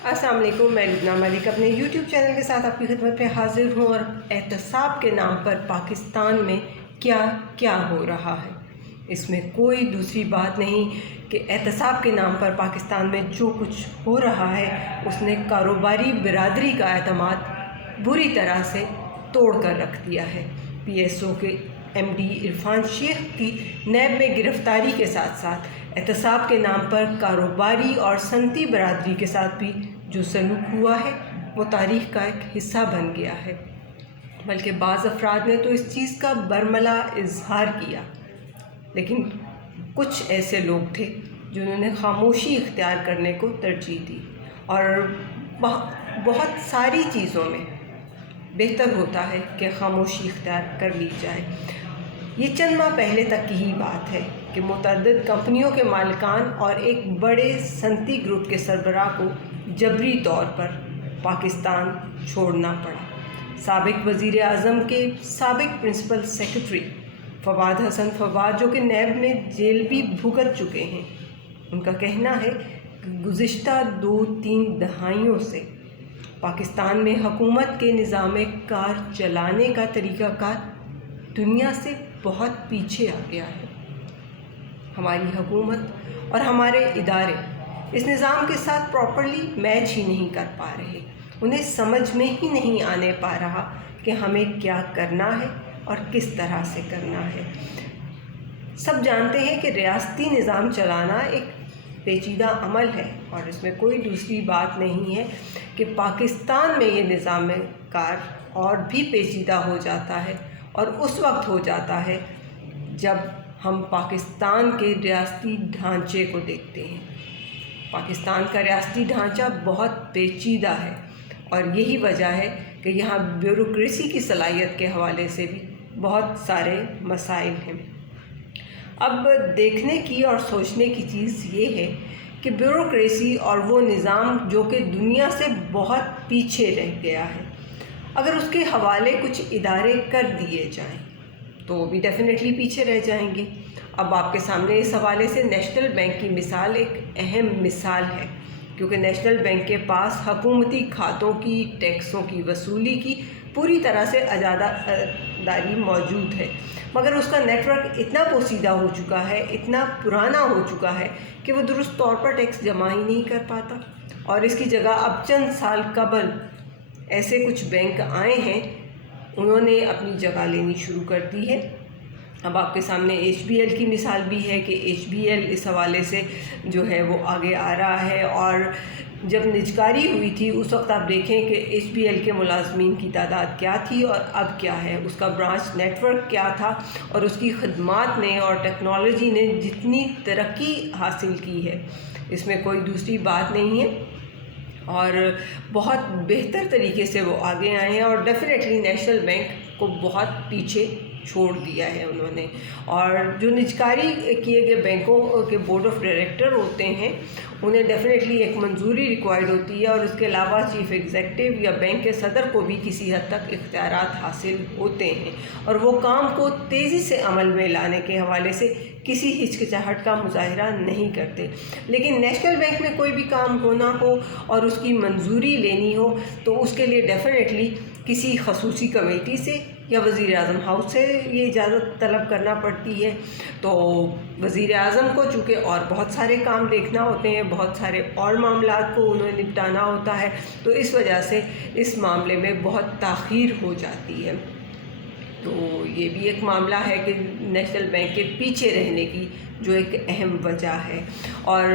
السلام علیکم، میں لبنہ ملک اپنے یوٹیوب چینل کے ساتھ آپ کی خدمت پہ حاضر ہوں، اور احتساب کے نام پر پاکستان میں کیا کیا ہو رہا ہے، اس میں کوئی دوسری بات نہیں کہ احتساب کے نام پر پاکستان میں جو کچھ ہو رہا ہے اس نے کاروباری برادری کا اعتماد بری طرح سے توڑ کر رکھ دیا ہے۔ پی ایس او کے ایم ڈی عرفان شیخ کی نیب میں گرفتاری کے ساتھ ساتھ احتساب کے نام پر کاروباری اور صنعتی برادری کے ساتھ بھی جو سلوک ہوا ہے وہ تاریخ کا ایک حصہ بن گیا ہے، بلکہ بعض افراد نے تو اس چیز کا برملا اظہار کیا، لیکن کچھ ایسے لوگ تھے جنہوں نے خاموشی اختیار کرنے کو ترجیح دی، اور بہت ساری چیزوں میں بہتر ہوتا ہے کہ خاموشی اختیار کر لی جائے۔ یہ چند ماہ پہلے تک کی ہی بات ہے کہ متعدد کمپنیوں کے مالکان اور ایک بڑے صنعتی گروپ کے سربراہ کو جبری طور پر پاکستان چھوڑنا پڑا۔ سابق وزیر اعظم کے سابق پرنسپل سیکرٹری فواد حسن فواد، جو کہ نیب میں جیل بھی بھگت چکے ہیں، ان کا کہنا ہے کہ گزشتہ 2-3 دہائیوں سے پاکستان میں حکومت کے نظام کار چلانے کا طریقہ کار دنیا سے بہت پیچھے آ گیا ہے۔ ہماری حکومت اور ہمارے ادارے اس نظام کے ساتھ پراپرلی میچ ہی نہیں کر پا رہے، انہیں سمجھ میں ہی نہیں آنے پا رہا کہ ہمیں کیا کرنا ہے اور کس طرح سے کرنا ہے۔ سب جانتے ہیں کہ ریاستی نظام چلانا ایک پیچیدہ عمل ہے، اور اس میں کوئی دوسری بات نہیں ہے کہ پاکستان میں یہ نظام کار اور بھی پیچیدہ ہو جاتا ہے، اور اس وقت ہو جاتا ہے جب ہم پاکستان کے ریاستی ڈھانچے کو دیکھتے ہیں۔ پاکستان کا ریاستی ڈھانچہ بہت پیچیدہ ہے، اور یہی وجہ ہے کہ یہاں بیوروکریسی کی صلاحیت کے حوالے سے بھی بہت سارے مسائل ہیں۔ اب دیکھنے کی اور سوچنے کی چیز یہ ہے کہ بیوروکریسی اور وہ نظام جو کہ دنیا سے بہت پیچھے رہ گیا ہے، اگر اس کے حوالے کچھ ادارے کر دیے جائیں تو وہ بھی ڈیفینیٹلی پیچھے رہ جائیں گے۔ اب آپ کے سامنے اس حوالے سے نیشنل بینک کی مثال ایک اہم مثال ہے، کیونکہ نیشنل بینک کے پاس حکومتی کھاتوں کی، ٹیکسوں کی وصولی کی پوری طرح سے اجاداری موجود ہے، مگر اس کا نیٹ ورک اتنا پوسیدہ ہو چکا ہے، اتنا پرانا ہو چکا ہے کہ وہ درست طور پر ٹیکس جمع ہی نہیں کر پاتا، اور اس کی جگہ اب چند سال قبل ایسے کچھ بینک آئے ہیں، انہوں نے اپنی جگہ لینی شروع کر دی ہے۔ اب آپ کے سامنے ایچ بی ایل کی مثال بھی ہے کہ ایچ بی ایل اس حوالے سے جو ہے وہ آگے آ رہا ہے، اور جب نجکاری ہوئی تھی اس وقت آپ دیکھیں کہ ایچ بی ایل کے ملازمین کی تعداد کیا تھی اور اب کیا ہے، اس کا برانچ نیٹ ورک کیا تھا، اور اس کی خدمات نے اور ٹیکنالوجی نے جتنی ترقی حاصل کی ہے اس میں کوئی دوسری بات نہیں ہے، اور بہت بہتر طریقے سے وہ آگے آئے ہیں، اور ڈیفینیٹلی نیشنل بینک کو بہت پیچھے چھوڑ دیا ہے انہوں نے۔ اور جو نجکاری کیے گئے بینکوں کے بورڈ آف ڈائریکٹر ہوتے ہیں انہیں ڈیفینیٹلی ایک منظوری ریکوائرڈ ہوتی ہے، اور اس کے علاوہ چیف ایگزیکٹو یا بینک کے صدر کو بھی کسی حد تک اختیارات حاصل ہوتے ہیں، اور وہ کام کو تیزی سے عمل میں لانے کے حوالے سے کسی ہچکچاہٹ کا مظاہرہ نہیں کرتے۔ لیکن نیشنل بینک میں کوئی بھی کام ہونا ہو اور اس کی منظوری لینی ہو تو اس کے لیے ڈیفینیٹلی کسی خصوصی کمیٹی سے یا وزیر اعظم ہاؤس سے یہ اجازت طلب کرنا پڑتی ہے، تو وزیر اعظم کو چونکہ اور بہت سارے کام دیکھنا ہوتے ہیں، بہت سارے اور معاملات کو انہیں نپٹانا ہوتا ہے، تو اس وجہ سے اس معاملے میں بہت تاخیر ہو جاتی ہے۔ تو یہ بھی ایک معاملہ ہے کہ نیشنل بینک کے پیچھے رہنے کی جو ایک اہم وجہ ہے، اور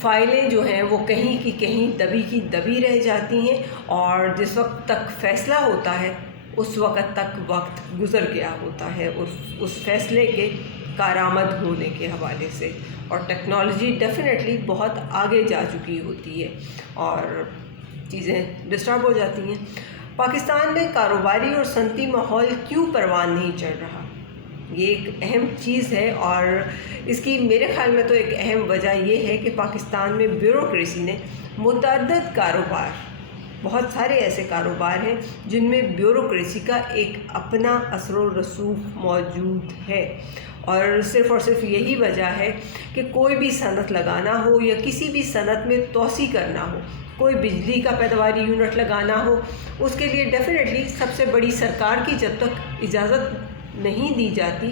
فائلیں جو ہیں وہ کہیں کی کہیں دبی کی دبی رہ جاتی ہیں، اور جس وقت تک فیصلہ ہوتا ہے اس وقت تک وقت گزر گیا ہوتا ہے اس فیصلے کے کارآمد ہونے کے حوالے سے، اور ٹیکنالوجی ڈیفینیٹلی بہت آگے جا چکی ہوتی ہے اور چیزیں ڈسٹرب ہو جاتی ہیں۔ پاکستان میں کاروباری اور صنعتی ماحول کیوں پروان نہیں چڑھ رہا، یہ ایک اہم چیز ہے، اور اس کی میرے خیال میں تو ایک اہم وجہ یہ ہے کہ پاکستان میں بیوروکریسی نے متعدد کاروبار، بہت سارے ایسے کاروبار ہیں جن میں بیوروکریسی کا ایک اپنا اثر و رسوخ موجود ہے، اور صرف یہی وجہ ہے کہ کوئی بھی صنعت لگانا ہو یا کسی بھی صنعت میں توسیع کرنا ہو، کوئی بجلی کا پیداواری یونٹ لگانا ہو، اس کے لیے ڈیفینیٹلی سب سے بڑی سرکار کی جب تک اجازت نہیں دی جاتی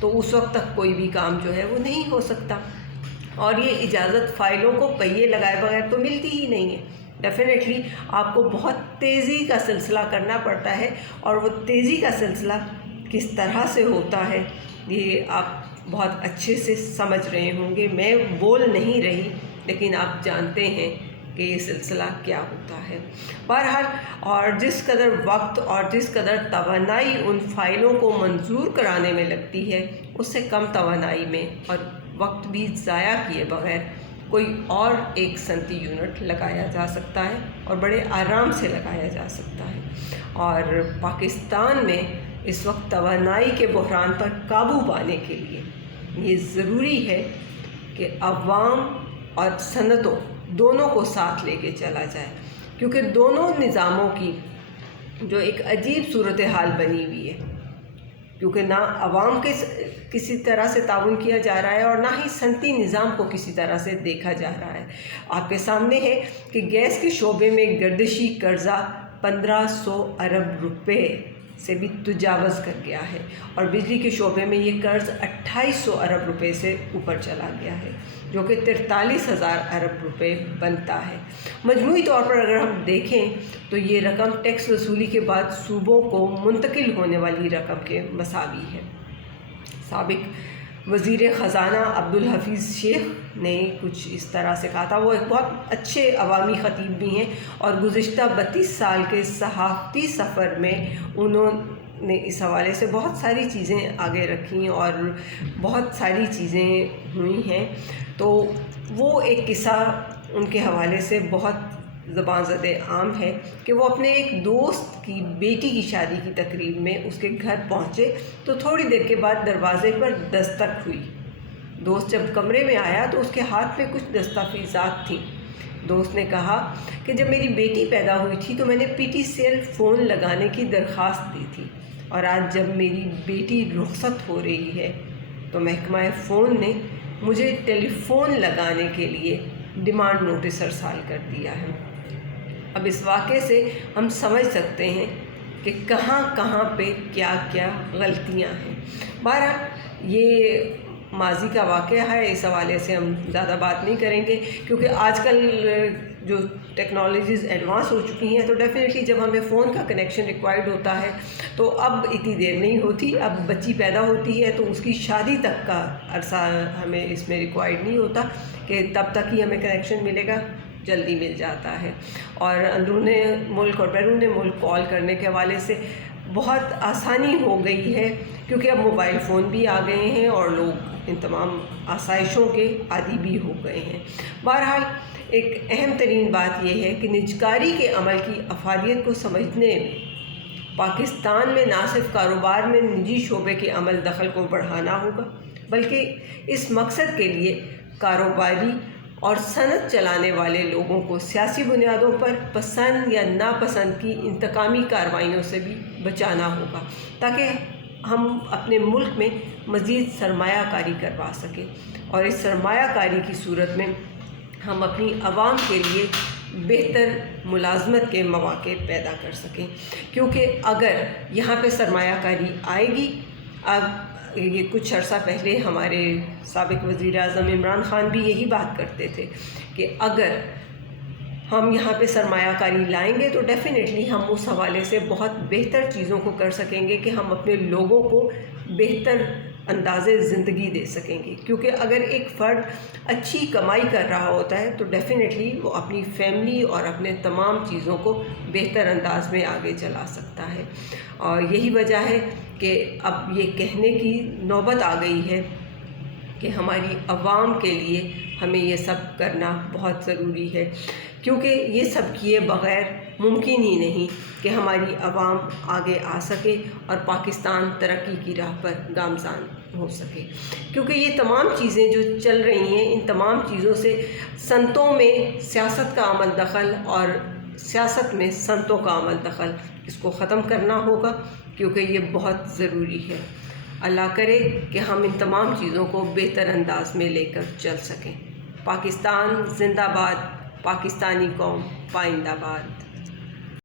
تو اس وقت تک کوئی بھی کام جو ہے وہ نہیں ہو سکتا، اور یہ اجازت فائلوں کو پہیے لگائے بغیر تو ملتی ہی نہیں ہے۔ ڈیفینیٹلی آپ کو بہت تیزی کا سلسلہ کرنا پڑتا ہے، اور وہ تیزی کا سلسلہ کس طرح سے ہوتا ہے یہ آپ بہت اچھے سے سمجھ رہے ہوں گے، میں بول نہیں رہی لیکن آپ جانتے ہیں کہ یہ سلسلہ کیا ہوتا ہے۔ بہرحال، اور جس قدر وقت اور جس قدر توانائی ان فائلوں کو منظور کرانے میں لگتی ہے، اس سے کم توانائی میں اور وقت بھی ضائع کیے بغیر کوئی اور ایک صنعتی یونٹ لگایا جا سکتا ہے، اور بڑے آرام سے لگایا جا سکتا ہے۔ اور پاکستان میں اس وقت توانائی کے بحران پر قابو پانے کے لیے یہ ضروری ہے کہ عوام اور صنعتوں دونوں کو ساتھ لے کے چلا جائے، کیونکہ دونوں نظاموں کی جو ایک عجیب صورتحال بنی ہوئی ہے، کیونکہ نہ عوام کے کسی طرح سے تعاون کیا جا رہا ہے اور نہ ہی صنعتی نظام کو کسی طرح سے دیکھا جا رہا ہے۔ آپ کے سامنے ہے کہ گیس کے شعبے میں گردشی قرضہ 1500 ارب روپے سے بھی تجاوز کر گیا ہے، اور بجلی کے شعبے میں یہ قرض 2800 ارب روپے سے اوپر چلا گیا ہے، جو کہ 43,000 ارب روپے بنتا ہے۔ مجموعی طور پر اگر ہم دیکھیں تو یہ رقم ٹیکس وصولی کے بعد صوبوں کو منتقل ہونے والی رقم کے مساوی ہے۔ سابق وزیر خزانہ عبدالحفیظ شیخ نے کچھ اس طرح سے کہا تھا، وہ ایک بہت اچھے عوامی خطیب بھی ہیں، اور گزشتہ 32 سال کے صحافتی سفر میں انہوں نے اس حوالے سے بہت ساری چیزیں آگے رکھیں اور بہت ساری چیزیں ہوئی ہیں۔ تو وہ ایک قصہ ان کے حوالے سے بہت زبان زد عام ہے کہ وہ اپنے ایک دوست کی بیٹی کی شادی کی تقریب میں اس کے گھر پہنچے تو تھوڑی دیر کے بعد دروازے پر دستک ہوئی۔ دوست جب کمرے میں آیا تو اس کے ہاتھ میں کچھ دستاویزات تھیں۔ دوست نے کہا کہ جب میری بیٹی پیدا ہوئی تھی تو میں نے پی ٹی سیل فون لگانے کی درخواست دی تھی، اور آج جب میری بیٹی رخصت ہو رہی ہے تو محکمہ فون نے مجھے ٹیلی فون لگانے کے لیے ڈیمانڈ نوٹس ارسال کر دیا ہے۔ اب اس واقعے سے ہم سمجھ سکتے ہیں کہ کہاں کہاں پہ کیا کیا غلطیاں ہیں۔ بہرحال یہ ماضی کا واقعہ ہے، اس حوالے سے ہم زیادہ بات نہیں کریں گے، کیونکہ آج کل جو ٹیکنالوجیز ایڈوانس ہو چکی ہیں تو ڈیفینیٹلی جب ہمیں فون کا کنیکشن ریکوائرڈ ہوتا ہے تو اب اتنی دیر نہیں ہوتی، اب بچی پیدا ہوتی ہے تو اس کی شادی تک کا عرصہ ہمیں اس میں ریکوائرڈ نہیں ہوتا کہ تب تک ہی ہمیں کنیکشن ملے گا، جلدی مل جاتا ہے۔ اور اندرون ملک اور بیرون ملک کال کرنے کے حوالے سے بہت آسانی ہو گئی ہے، کیونکہ اب موبائل فون بھی آ گئے ہیں اور لوگ ان تمام آسائشوں کے عادی بھی ہو گئے ہیں۔ بہرحال ایک اہم ترین بات یہ ہے کہ نجکاری کے عمل کی افادیت کو سمجھنے میں پاکستان میں نہ صرف کاروبار میں نجی شعبے کے عمل دخل کو بڑھانا ہوگا، بلکہ اس مقصد کے لیے کاروباری اور صنعت چلانے والے لوگوں کو سیاسی بنیادوں پر پسند یا ناپسند کی انتقامی کارروائیوں سے بھی بچانا ہوگا، تاکہ ہم اپنے ملک میں مزید سرمایہ کاری کروا سکیں، اور اس سرمایہ کاری کی صورت میں ہم اپنی عوام کے لیے بہتر ملازمت کے مواقع پیدا کر سکیں۔ کیونکہ اگر یہاں پہ سرمایہ کاری آئے گی، اب یہ کچھ عرصہ پہلے ہمارے سابق وزیر اعظم عمران خان بھی یہی بات کرتے تھے کہ اگر ہم یہاں پہ سرمایہ کاری لائیں گے تو ڈیفینیٹلی ہم اس حوالے سے بہت بہتر چیزوں کو کر سکیں گے کہ ہم اپنے لوگوں کو بہتر انداز زندگی دے سکیں گے، کیونکہ اگر ایک فرد اچھی کمائی کر رہا ہوتا ہے تو ڈیفینیٹلی وہ اپنی فیملی اور اپنے تمام چیزوں کو بہتر انداز میں آگے چلا سکتا ہے۔ اور یہی وجہ ہے کہ اب یہ کہنے کی نوبت آ گئی ہے کہ ہماری عوام کے لیے ہمیں یہ سب کرنا بہت ضروری ہے، کیونکہ یہ سب کیے بغیر ممکن ہی نہیں کہ ہماری عوام آگے آ سکے اور پاکستان ترقی کی راہ پر گامزن ہو سکے۔ کیونکہ یہ تمام چیزیں جو چل رہی ہیں، ان تمام چیزوں سے صنعتوں میں سیاست کا عمل دخل اور سیاست میں صنعتوں کا عمل دخل، اس کو ختم کرنا ہوگا، کیونکہ یہ بہت ضروری ہے۔ اللہ کرے کہ ہم ان تمام چیزوں کو بہتر انداز میں لے کر چل سکیں۔ پاکستان زندہ باد، پاکستانی قوم پائندہ باد۔